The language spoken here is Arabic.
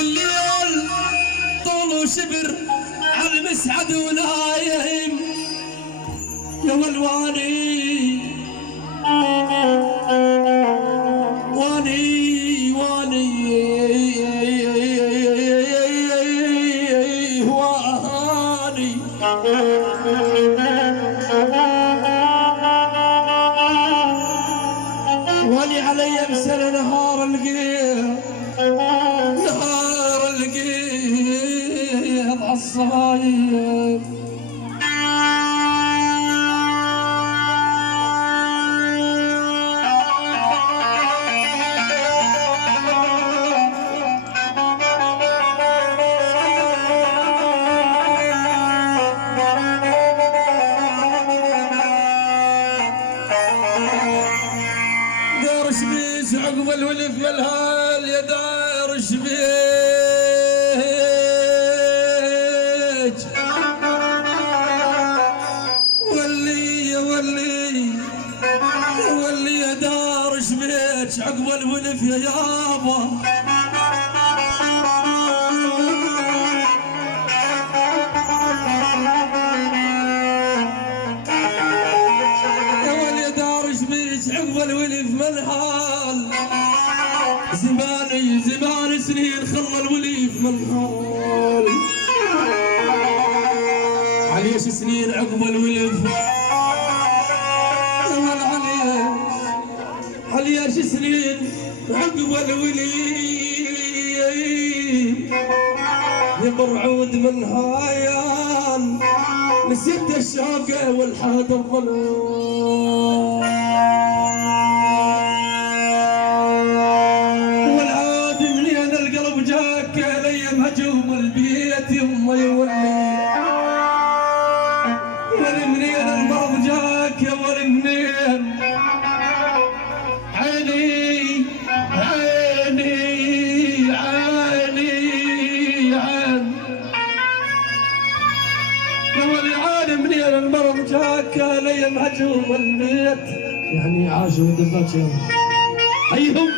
الليل طول وشبر عالمسعد ونايم يا والواني واني واني واني واني علي مسل نهار القيم نهار القيم عالصايم عقب الولف ملهال يا دار شبيج ولي يا ولي يا ولي يا دار شبيج عقب الولف يا يابا يا ولي يا دار شبيج عقب الولف ملهال زمان سنين خلى الوليف منهال عليش سنين عقب الولف عليش سنين عقب الوليف يمر عود من هايان نسيت الشوقة والحاد الظلام هجوم البيت يما يولي ولي منين المرض جاك يا ولي منين عيني عيني عيني عين يا ولي عيني منين المرض جاك لي هجوم البيت يعني عاشوا دفجر حيهم